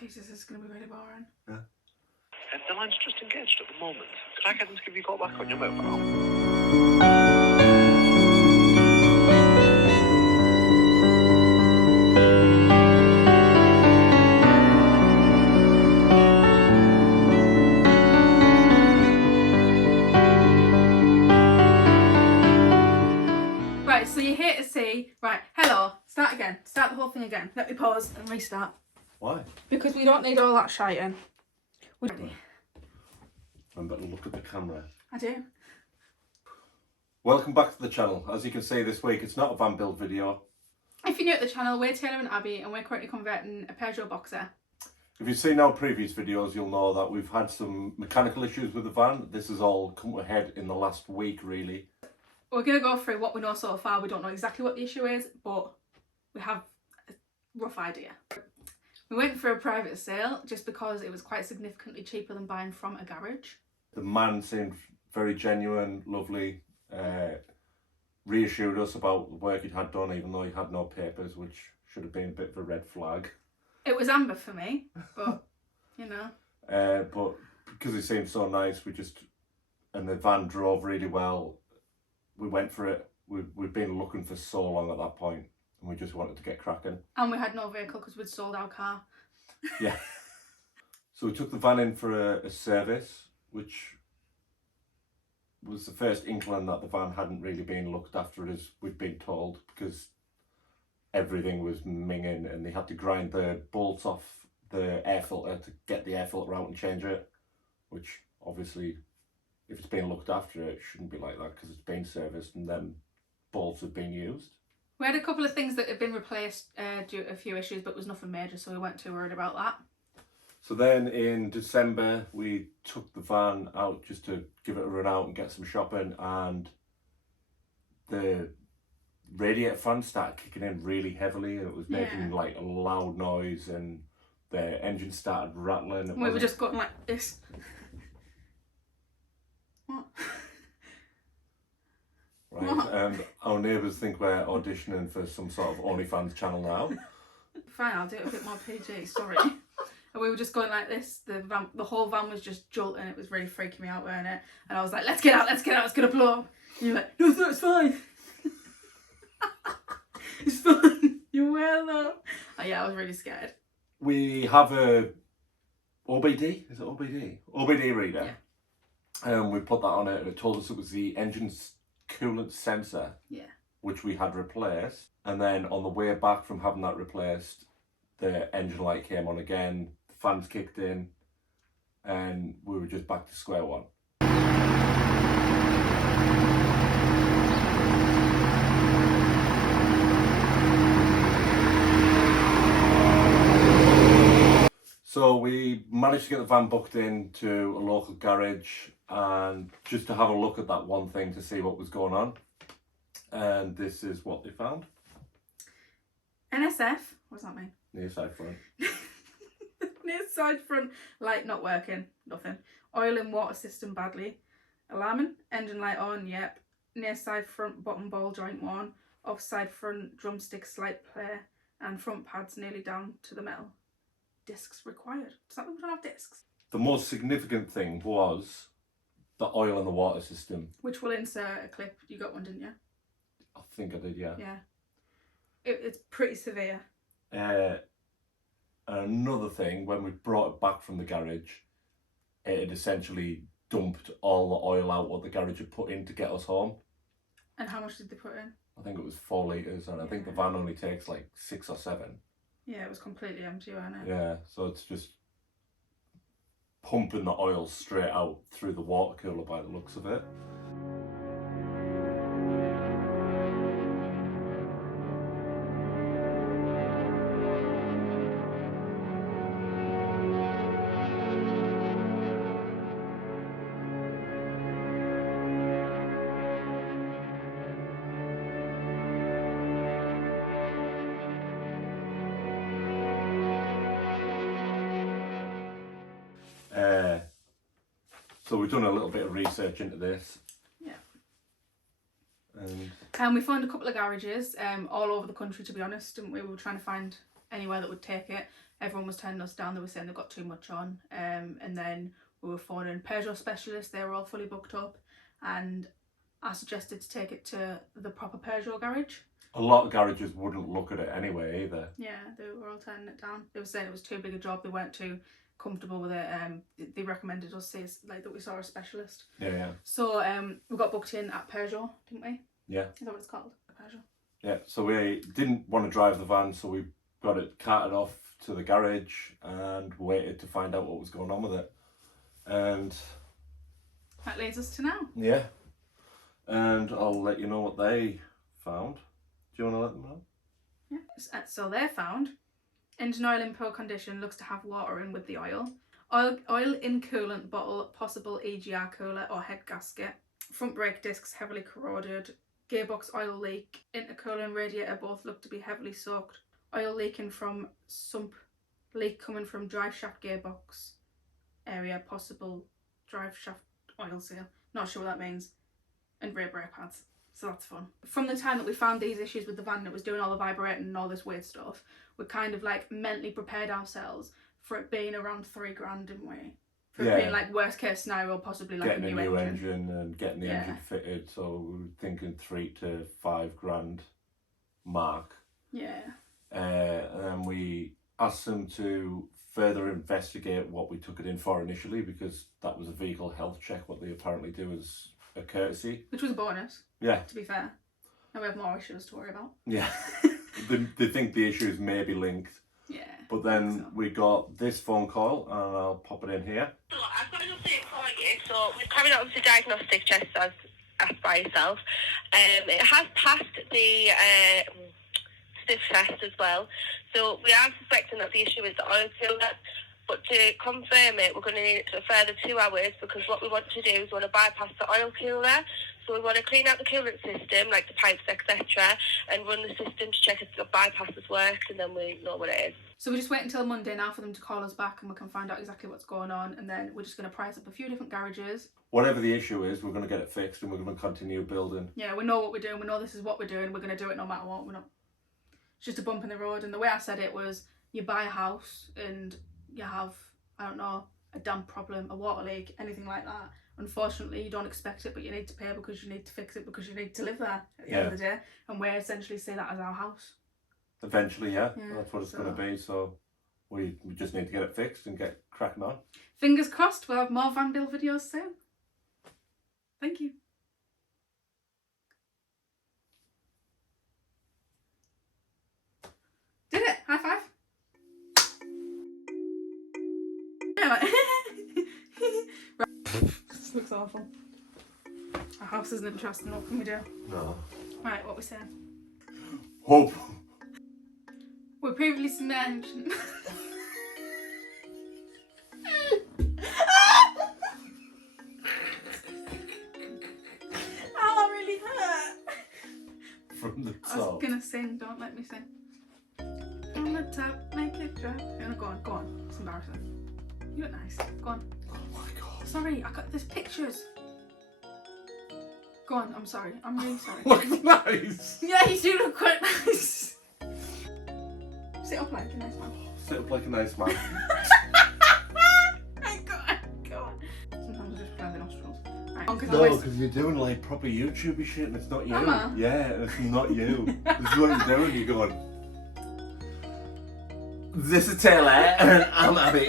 Jesus, this is going to be really boring. Yeah. The line's just engaged at the moment. Could I get them to give you a call back on your mobile? Right, so you're here to see. Right, hello. Start again. Start the whole thing again. Let me pause and restart. Why? Because we don't need all that shiting. We're ready. I'm better look at the camera. I do. Welcome back to the channel. As you can see this week, it's not a van build video. If you're new at the channel, we're Taylor and Abby, and we're currently converting a Peugeot Boxer. If you've seen our previous videos, you'll know that we've had some mechanical issues with the van. This has all come to a head in the last week, really. We're going to go through what we know so far. We don't know exactly what the issue is, but we have a rough idea. We went for a private sale just because it was quite significantly cheaper than buying from a garage. The man seemed very genuine, lovely, reassured us about the work he'd had done, even though he had no papers, which should have been a bit of a red flag. It was amber for me, but, you know. But because he seemed so nice, and the van drove really well, we went for it. We'd been looking for so long at that point, and we just wanted to get cracking. And we had no vehicle because we'd sold our car. Yeah. So we took the van in for a service, which was the first inkling that the van hadn't really been looked after as we'd been told, because everything was minging and they had to grind the bolts off the air filter to get the air filter out and change it, which obviously, if it's being looked after, it shouldn't be like that because it's been serviced and then bolts have been used. We had a couple of things that had been replaced due to a few issues, but was nothing major, so we weren't too worried about that. So then in December, we took the van out just to give it a run out and get some shopping, and the radiator fan started kicking in really heavily, and it was making like a loud noise, and the engine started rattling. We were just going like this. What? Right, and our neighbours think we're auditioning for some sort of OnlyFans channel now. Fine, I'll do it a bit more PG, sorry. And we were just going like this, the whole van was just jolting, it was really freaking me out, weren't it? And I was like, let's get out, it's gonna blow up. And you're like, no, it's fine. It's fine, you will though. Oh yeah, I was really scared. We have a OBD, is it OBD? OBD reader. Yeah. And we put that on it and it told us it was the engine's coolant sensor. Yeah. Which we had replaced. And then on the way back from having that replaced, the engine light came on again, the fans kicked in, and we were just back to square one. So we managed to get the van booked in to a local garage and just to have a look at that one thing to see what was going on. And this is what they found. NSF, what does that mean? Near side front. Near side front light not working, nothing. Oil and water system badly. Alarming, engine light on, yep. Near side front bottom ball joint worn. Off side front drumstick slight play. And front pads nearly down to the metal. Discs required. Does that mean we don't have discs? The most significant thing was the oil and the water system. Which will insert a clip. You got one, didn't you? I think I did, yeah. Yeah. It's pretty severe. And another thing, when we brought it back from the garage, it had essentially dumped all the oil out what the garage had put in to get us home. And how much did they put in? I think it was 4 litres, and I think the van only takes like 6 or 7. Yeah, it was completely empty, wasn't it? Yeah, so it's just pumping the oil straight out through the water cooler by the looks of it. So we've done a little bit of research into this. Yeah. And we found a couple of garages all over the country, to be honest, and we were trying to find anywhere that would take it. Everyone was turning us down. They were saying they got too much on. And then we were phoning Peugeot specialists. They were all fully booked up, and I suggested to take it to the proper Peugeot garage. A lot of garages wouldn't look at it anyway either. Yeah, they were all turning it down. They were saying it was too big a job. They weren't too comfortable with it. They recommended us say like that we saw a specialist. Yeah. So we got booked in at Peugeot, didn't we? Yeah. Is that what it's called? Peugeot. Yeah. So we didn't want to drive the van, so we got it carted off to the garage and waited to find out what was going on with it. And that leads us to now. Yeah. And I'll let you know what they found. Do you want to let them know? Yeah. So they found engine oil in poor condition, looks to have water in with the oil. Oil in coolant bottle, possible EGR cooler or head gasket. Front brake discs heavily corroded. Gearbox oil leak. Intercooler and radiator both look to be heavily soaked. Oil leaking from sump. Leak coming from drive shaft gearbox area. Possible drive shaft oil seal. Not sure what that means. And rear brake pads. So that's fun. From the time that we found these issues with the van that was doing all the vibrating and all this weird stuff, we kind of like mentally prepared ourselves for it being around $3,000, didn't we? For it being like worst case scenario, possibly like getting a new engine and getting the engine fitted. So we were thinking $3,000 to $5,000 mark. Yeah. And then we asked them to further investigate what we took it in for initially, because that was a vehicle health check, what they apparently do as a courtesy. Which was a bonus. Yeah. To be fair. Now we have more issues to worry about. Yeah. they think the issues may be linked. Yeah. But then we got this phone call, and I'll pop it in here. So I've got an update for you. So we've carried out the diagnostic test as asked by yourself. It has passed the sniff test as well. So we are suspecting that the issue is the oil cooler. But to confirm it, we're going to need a further 2 hours, because what we want to do is we want to bypass the oil cooler. So we want to clean out the coolant system, like the pipes, etc., and run the system to check if the bypasses work, and then we know what it is. So we just wait until Monday now for them to call us back, and we can find out exactly what's going on, and then we're just going to price up a few different garages. Whatever the issue is, we're going to get it fixed, and we're going to continue building. Yeah, we know what we're doing. We know this is what we're doing. We're going to do it no matter what. We're not. It's just a bump in the road. And the way I said it was, you buy a house and you have, I don't know, a damp problem, a water leak, anything like that. Unfortunately, you don't expect it, but you need to pay because you need to fix it, because you need to live there at the end of the day. And we essentially see that as our house. Eventually, yeah. That's what it's going to be. So we just need to get it fixed and get cracking on. Fingers crossed, we'll have more van build videos soon. Thank you. Did it? High five. This looks awful. Our house isn't interesting. What can we do? No. Right, what we saying? Hope. We previously mentioned. Oh, that really hurt. From the top. I was gonna sing. Don't let me sing. From the top, make it drop. Go on, go on. It's embarrassing. You look nice. Go on. Oh my god. Sorry, there's pictures. Go on, I'm sorry. I'm really sorry. Look nice. Yeah, you do look quite nice. Sit up like a nice man. Sit up like a nice man. Go on. Sometimes I just play the nostrils. Right, No, because you're doing like proper YouTubey shit and it's not you. Am I? Yeah, it's not you. This is what you're doing. You're going, this is Taylor and I'm Abby.